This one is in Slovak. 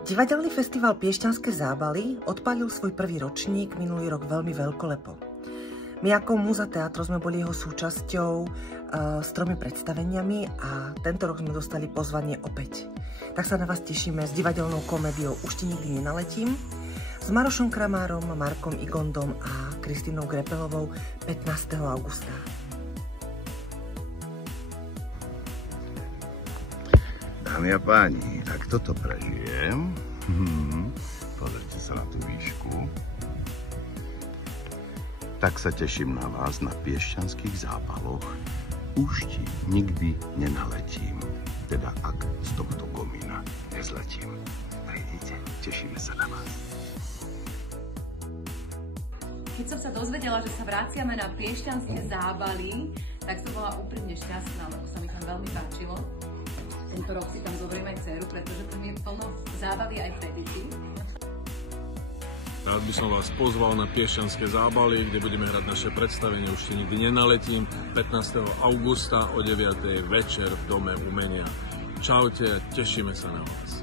Divadelný festival Piešťanské zábaly odpálil svoj prvý ročník minulý rok veľmi veľkolepo. My ako Múza Teatro sme boli jeho súčasťou s 3 predstaveniami a tento rok sme dostali pozvanie opäť. Tak sa na vás tešíme s divadelnou komédiou Už ti nikdy nenaletím, s Marošom Kramárom, Markom Igondom a Kristínou Grepelovou 15. augusta. Dámy a páni, tak toto prežijem. Pozrite sa na tú výšku. Tak sa teším na vás na Piešťanských zábaloch. Už ti nikdy nenaletím. Teda ak z tohto komína nezletím. Prídite, tešíme sa na vás. Keď som sa dozvedela, že sa vraciame na Piešťanské zábaly, tak som bola úprimne šťastná, lebo sa mi tam veľmi páčilo. Tento rok si tam zoberiem aj dceru, pretože tam je plno zábavy aj pre deti. Rád by som vás pozval na Piešťanské zábaly, kde budeme hrať naše predstavenie Už ti nikdy nenaletím 15. augusta o 9. večer v Dome umenia. Čaute, tešíme sa na vás.